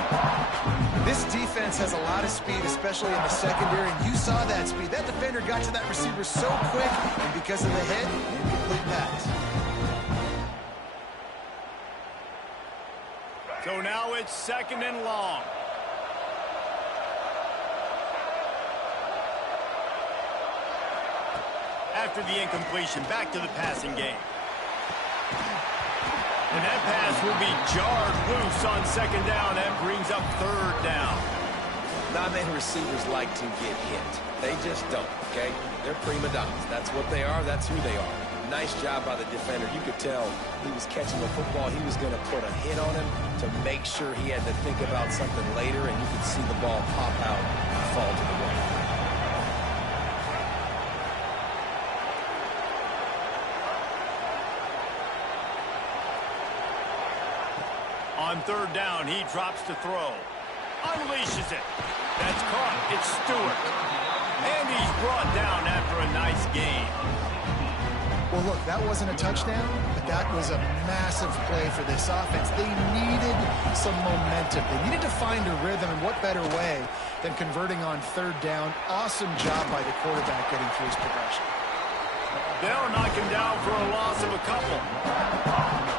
This defense has a lot of speed, especially in the secondary, and you saw that speed. That defender got to that receiver so quick, and because of the hit, incomplete pass. So now it's 2nd and long. After the incompletion, back to the passing game. And that pass will be jarred loose on 2nd down and brings up 3rd down. Not many receivers like to get hit. They just don't, okay? They're prima donnas. That's what they are. That's who they are. Nice job by the defender. You could tell he was catching the football. He was going to put a hit on him to make sure he had to think about something later, and you could see the ball pop out and fall to the right. On 3rd down, he drops to throw. Unleashes it. That's caught. It's Stewart. And he's brought down after a nice gain. Well, look, that wasn't a touchdown, but that was a massive play for this offense. They needed some momentum. They needed to find a rhythm, and what better way than converting on 3rd down. Awesome job by the quarterback getting through his progression. They'll knock him down for a loss of a couple.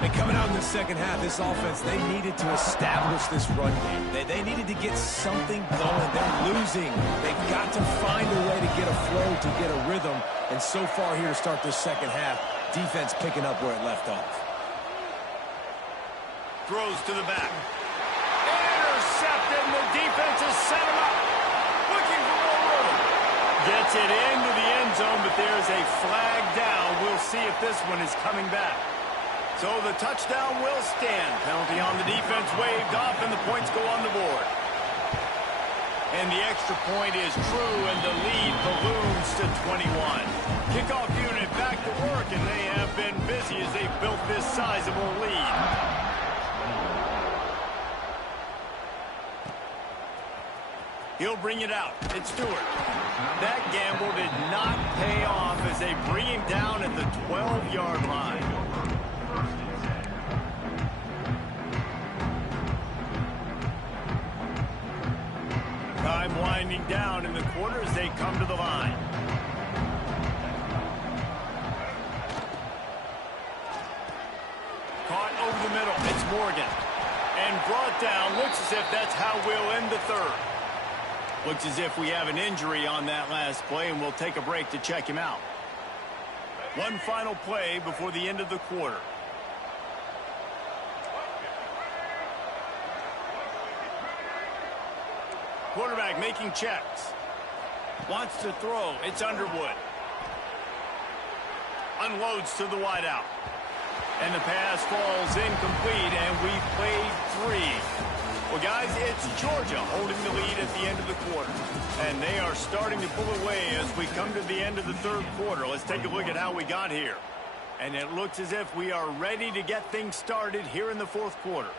And coming out in the second half, this offense, they needed to establish this run game. They needed to get something going. They're losing. They've got to find a way to get a flow, to get a rhythm. And so far here to start this second half, defense picking up where it left off. Throws to the back. Intercepted, and the defense has set him up. Looking for more room. Gets it into the end zone, but there's a flag down. We'll see if this one is coming back. So the touchdown will stand. Penalty on the defense waved off, and the points go on the board. And the extra point is true, and the lead balloons to 21. Kickoff unit back to work, and they have been busy as they've built this sizable lead. He'll bring it out. It's Stewart. That gamble did not pay off as they bring him down at the 12-yard line. Time winding down in the quarter as they come to the line. Caught over the middle. It's Morgan. And brought down. Looks as if that's how we'll end the 3rd. Looks as if we have an injury on that last play, and we'll take a break to check him out. One final play before the end of the quarter. Quarterback making checks. Wants to throw. It's Underwood. Unloads to the wideout. And the pass falls incomplete, and we've played 3. Well, guys, it's Georgia holding the lead at the end of the quarter. And they are starting to pull away as we come to the end of the 3rd quarter. Let's take a look at how we got here. And it looks as if we are ready to get things started here in the 4th quarter.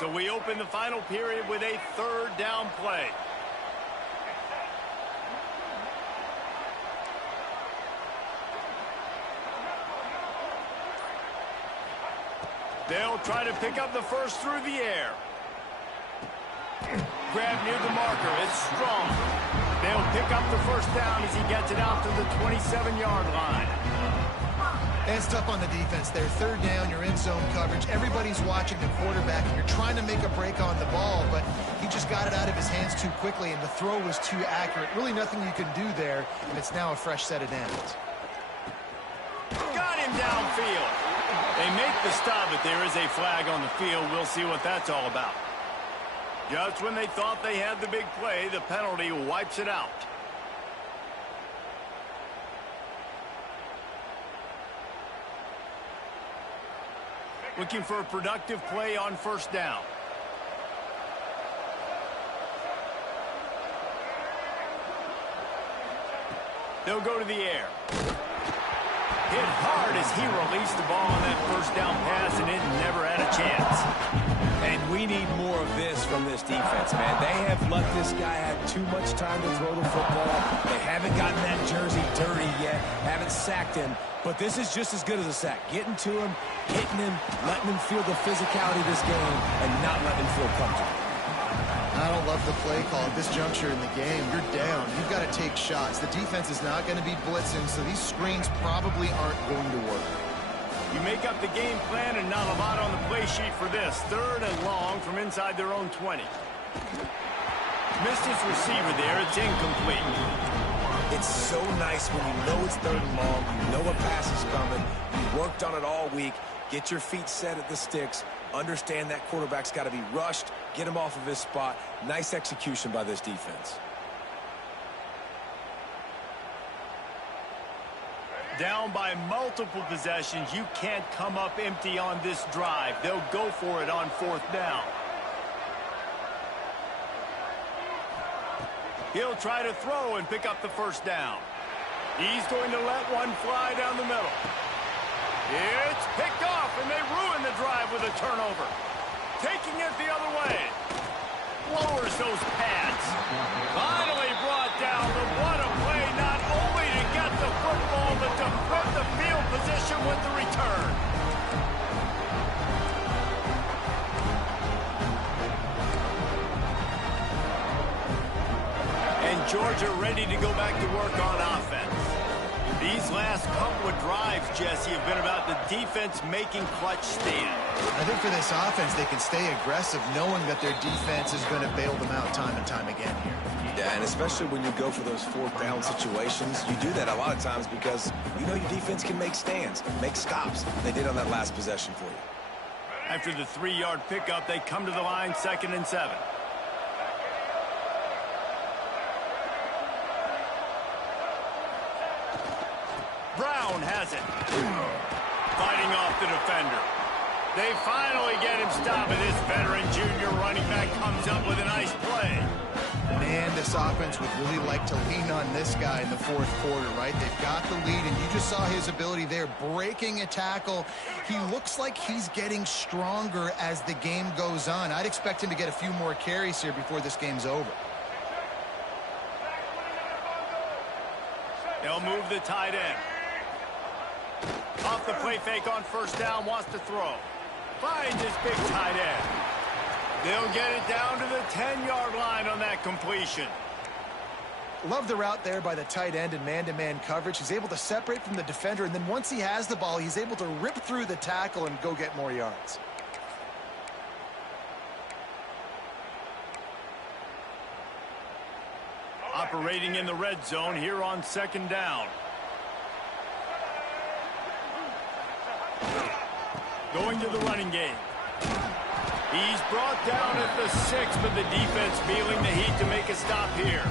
So we open the final period with a 3rd down play. They'll try to pick up the first through the air. Grab near the marker. It's Strong. They'll pick up the first down as he gets it out to the 27-yard line. And it's tough on the defense there. 3rd down, you're in zone coverage. Everybody's watching the quarterback, and you're trying to make a break on the ball, but he just got it out of his hands too quickly, and the throw was too accurate. Really nothing you can do there, and it's now a fresh set of downs. Got him downfield. They make the stop, but there is a flag on the field. We'll see what that's all about. Just when they thought they had the big play, the penalty wipes it out. Looking for a productive play on first down. They'll go to the air. Hit hard as he released the ball on that first down pass, and it never had a chance. And we need more of this from this defense, man. They have let this guy have too much time to throw the football. They haven't gotten that jersey dirty yet, haven't sacked him. But this is just as good as a sack. Getting to him, hitting him, letting him feel the physicality of this game, and not letting him feel comfortable. I don't love the play call at this juncture in the game. You're down. You've got to take shots. The defense is not going to be blitzing, so these screens probably aren't going to work. You make up the game plan and not a lot on the play sheet for this. 3rd and long from inside their own 20. Missed his receiver there. It's incomplete. It's so nice when you know it's 3rd and long, you know a pass is coming, you worked on it all week, get your feet set at the sticks, understand that quarterback's got to be rushed, get him off of his spot. Nice execution by this defense. Down by multiple possessions, you can't come up empty on this drive. They'll go for it on 4th down. He'll try to throw and pick up the first down. He's going to let one fly down the middle. It's picked off, and they ruin the drive with a turnover. Taking it the other way. Lowers those pads. Finally brought down, but what a play, not only to get the football, but to flip the field position with the return. And Georgia ready to go back to work on offense. These last couple of drives, Jesse, have been about the defense making clutch stand. I think for this offense, they can stay aggressive knowing that their defense is going to bail them out time and time again here. Yeah, and especially when you go for those 4th down situations, you do that a lot of times because you know your defense can make stands, make stops. They did on that last possession for you. After the 3-yard pickup, they come to the line 2nd and 7. Brown has it. Fighting off the defender. They finally get him stopped, and this veteran junior running back comes up with a nice play. Man, this offense would really like to lean on this guy in the 4th quarter, right? They've got the lead, and you just saw his ability there, breaking a tackle. He looks like he's getting stronger as the game goes on. I'd expect him to get a few more carries here before this game's over. They'll move the tight end. Off the play fake on first down, wants to throw. Finds his big tight end. They'll get it down to the 10-yard line on that completion. Love the route there by the tight end in man-to-man coverage. He's able to separate from the defender, and then once he has the ball, he's able to rip through the tackle and go get more yards. Operating in the red zone here on 2nd down. Going to the running game. He's brought down at the 6, but the defense feeling the heat to make a stop here.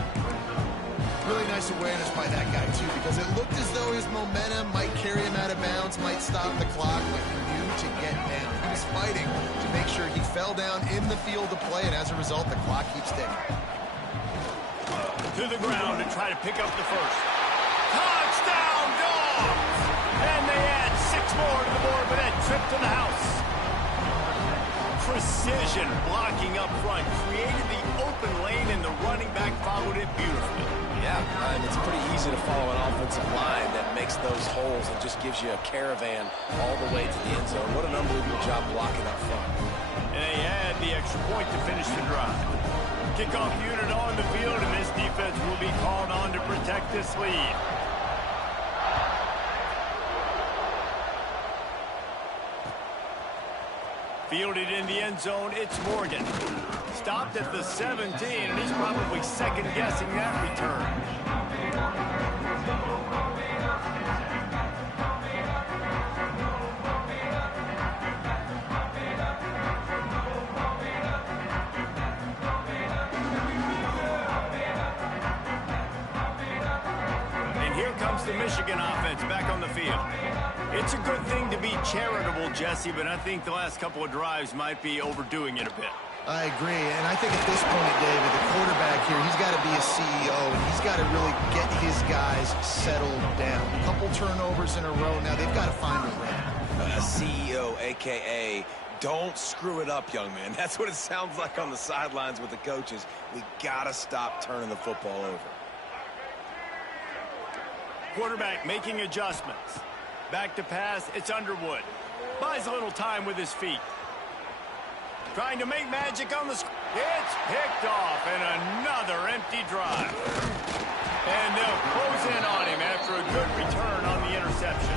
Really nice awareness by that guy, too, because it looked as though his momentum might carry him out of bounds, might stop the clock, but he knew to get down. He was fighting to make sure he fell down in the field of play, and as a result, the clock keeps ticking. To the ground to try to pick up the first. Touchdown, Dogs! And they add 6 more to the board with that trip to the house. Precision blocking up front created the open lane, and the running back followed it beautifully. Yeah, it's pretty easy to follow an offensive line that makes those holes and just gives you a caravan all the way to the end zone. What an unbelievable job blocking up front. And they add the extra point to finish the drive. Kickoff unit on the field, and this defense will be called on to protect this lead. Fielded in the end zone, it's Morgan. Stopped at the 17, and he's probably second-guessing that return. And here comes the Michigan offense back on the field. It's a good thing to be charitable, Jesse, but I think the last couple of drives might be overdoing it a bit. I agree, and I think at this point, David, the quarterback here, he's got to be a CEO, and he's got to really get his guys settled down. A couple turnovers in a row now. They've got to find a rhythm. CEO, a.k.a. don't screw it up, young man. That's what it sounds like on the sidelines with the coaches. We got to stop turning the football over. Quarterback making adjustments. Back to pass, it's Underwood. Buys a little time with his feet. Trying to make magic on the screen. It's picked off, and another empty drive. And they'll close in on him after a good return on the interception.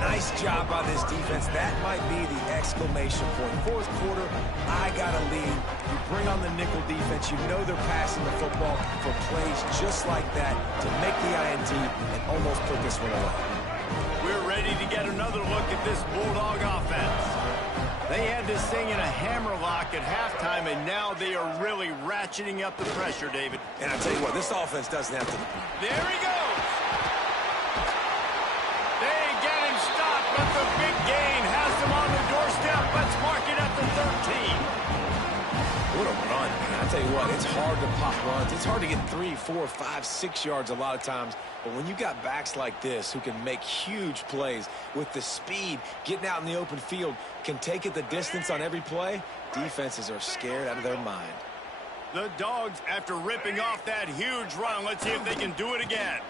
Nice job by this defense. That might be the exclamation point. Fourth quarter, I got to lead. You bring on the nickel defense. You know they're passing the football for plays just like that to make the INT and almost put this one away. We're ready to get another look at this Bulldog offense. They had this thing in a hammerlock at halftime, and now they are really ratcheting up the pressure, David. And I tell you what, this offense doesn't have to... There he goes. They get him stopped, but the big gain has him on the doorstep. Let's mark it at the 13. What a run, man. I tell you what, it's hard to pop runs. It's hard to get 3, 4, 5, 6 yards a lot of times. But when you got backs like this who can make huge plays with the speed, getting out in the open field, can take it the distance on every play, defenses are scared out of their mind. The Dogs, after ripping off that huge run, let's see if they can do it again.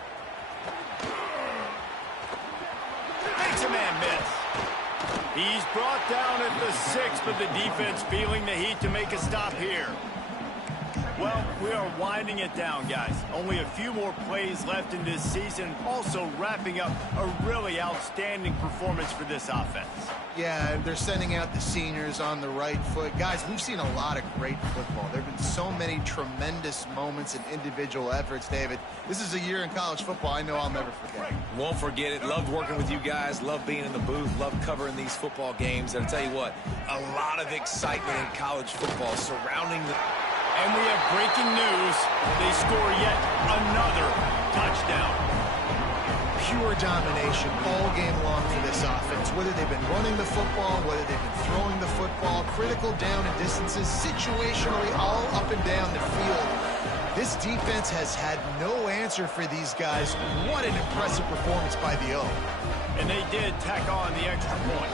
Makes a man miss. He's brought down at the 6, but the defense feeling the heat to make a stop here. Well, we are winding it down, guys. Only a few more plays left in this season. Also wrapping up a really outstanding performance for this offense. Yeah, they're sending out the seniors on the right foot. Guys, we've seen a lot of great football. There have been so many tremendous moments and individual efforts, David. This is a year in college football I know I'll never forget. Won't forget it. Loved working with you guys. Loved being in the booth. Loved covering these football games. And I'll tell you what, a lot of excitement in college football surrounding the... And we have breaking news. They score yet another touchdown. Pure domination all game long for this offense. Whether they've been running the football, whether they've been throwing the football, critical down and distances, situationally all up and down the field. This defense has had no answer for these guys. What an impressive performance by the O. And they did tack on the extra point.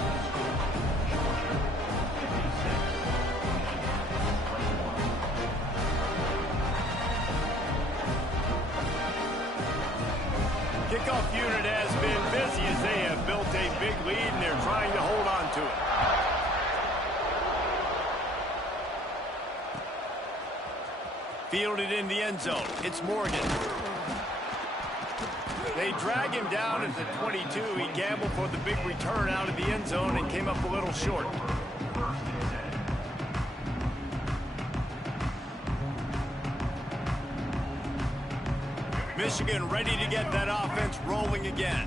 Kickoff unit has been busy as they have built a big lead, and they're trying to hold on to it. Fielded in the end zone. It's Morgan. They drag him down at the 22. He gambled for the big return out of the end zone and came up a little short. Michigan ready to get that offense rolling again.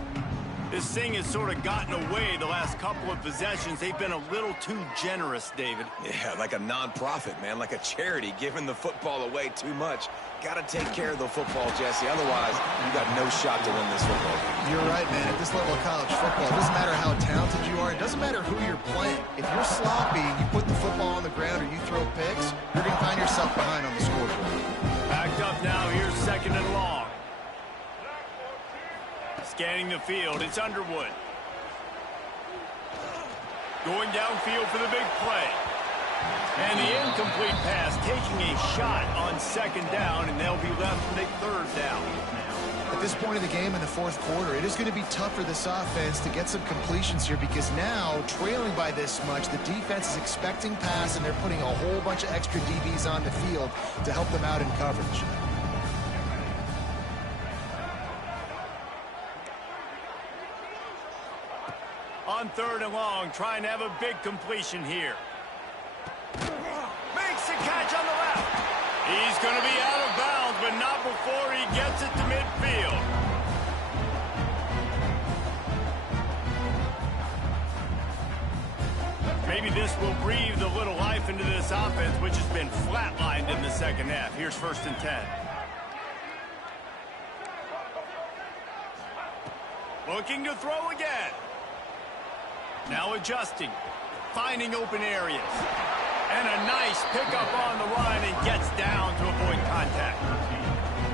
This thing has sort of gotten away the last couple of possessions. They've been a little too generous, David. Yeah, like a non-profit, man, like a charity, giving the football away too much. Got to take care of the football, Jesse. Otherwise, you got no shot to win this football game. You're right, man. At this level of college football, it doesn't matter how talented you are. It doesn't matter who you're playing. If you're sloppy and you put the football on the ground or you throw picks, you're going to find yourself behind on the scoreboard. Backed up now. Here's 2nd and long. Scanning the field, it's Underwood. Going downfield for the big play. And the incomplete pass taking a shot on 2nd down, and they'll be left to make 3rd down. At this point of the game in the 4th quarter, it is going to be tough for this offense to get some completions here because now, trailing by this much, the defense is expecting pass, and they're putting a whole bunch of extra DBs on the field to help them out in coverage. On 3rd and long, trying to have a big completion here. Makes the catch on the left. He's going to be out of bounds, but not before he gets it to midfield. Maybe this will breathe a little life into this offense, which has been flatlined in the 2nd half. Here's 1st and 10. Looking to throw again. Now adjusting. Finding open areas. And a nice pickup on the run and gets down to avoid contact.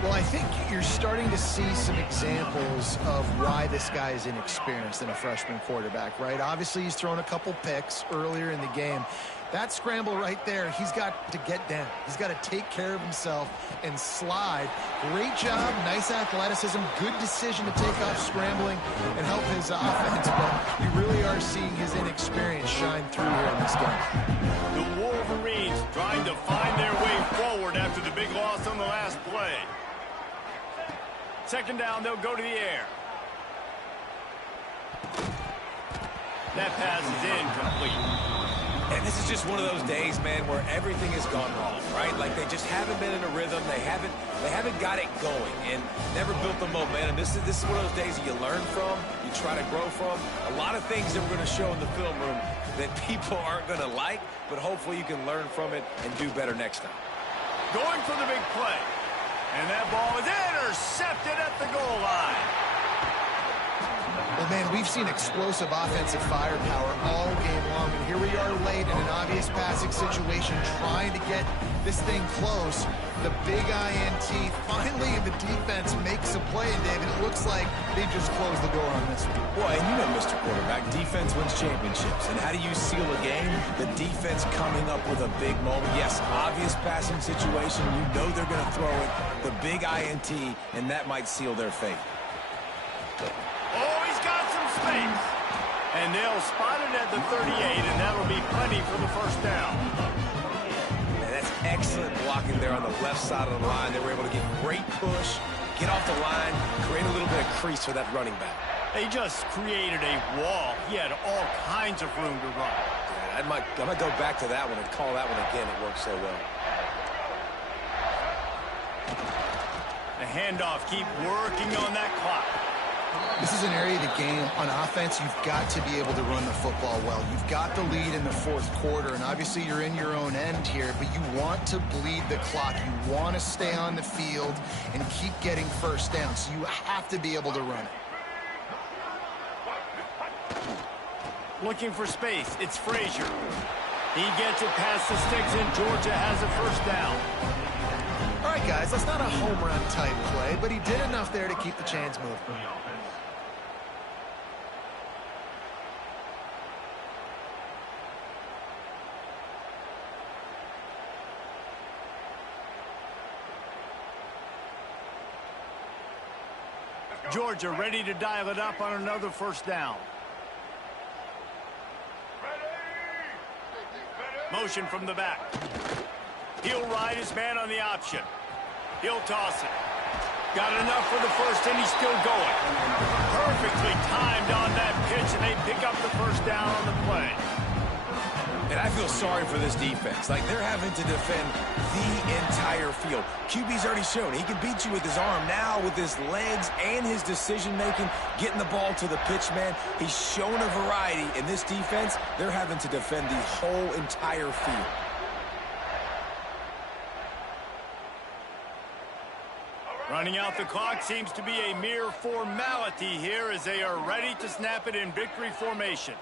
Well, I think you're starting to see some examples of why this guy is inexperienced in a freshman quarterback, right? Obviously, he's thrown a couple picks earlier in the game. That scramble right there, he's got to get down. He's got to take care of himself and slide. Great job, nice athleticism, good decision to take off scrambling and help his offense, but you really are seeing his inexperience shine through here in this game. The Wolverines trying to find their way forward after the big loss on the last play. Second down, they'll go to the air. That pass is incomplete. And this is just one of those days, man, where everything has gone wrong, right? Like they just haven't been in a rhythm. They haven't got it going and never built the momentum. This is one of those days that you learn from, you try to grow from. A lot of things that we're going to show in the film room that people aren't going to like, but hopefully you can learn from it and do better next time. Going for the big play. And that ball is intercepted at the goal line. Well, man, we've seen explosive offensive firepower all game long, and here we are late in an obvious passing situation trying to get this thing close. The big INT, finally the defense makes a play, and David, it looks like they just closed the door on this one. Well, and you know, Mr. Quarterback, defense wins championships. And how do you seal a game? The defense coming up with a big moment. Yes, obvious passing situation. You know they're going to throw it. The big INT, and that might seal their fate. Oh, he's got some space. And they'll spot it at the 38, and that'll be plenty for the first down. Man, that's excellent blocking there on the left side of the line. They were able to get great push, get off the line, create a little bit of crease for that running back. They just created a wall. He had all kinds of room to run. Yeah, I might go back to that one and call that one again. It worked so well. The handoff, keep working on that clock. This is an area of the game on offense you've got to be able to run the football well. You've got the lead in the fourth quarter, and obviously you're in your own end here, but you want to bleed the clock. You want to stay on the field and keep getting first down, so you have to be able to run it. Looking for space. It's Frazier. He gets it past the sticks, and Georgia has a first down. All right, guys, that's not a home run type play, but he did enough there to keep the chains moving. Georgia ready to dial it up on another first down. Motion from the back. He'll ride his man on the option. He'll toss it. Got enough for the first, and he's still going. Perfectly timed on that pitch, and they pick up the first down on the play. And I feel sorry for this defense. Like, they're having to defend the entire field. QB's already shown he can beat you with his arm. Now, with his legs and his decision-making, getting the ball to the pitch, man, he's shown a variety. In this defense, they're having to defend the whole entire field. Running out the clock seems to be a mere formality here as they are ready to snap it in victory formation.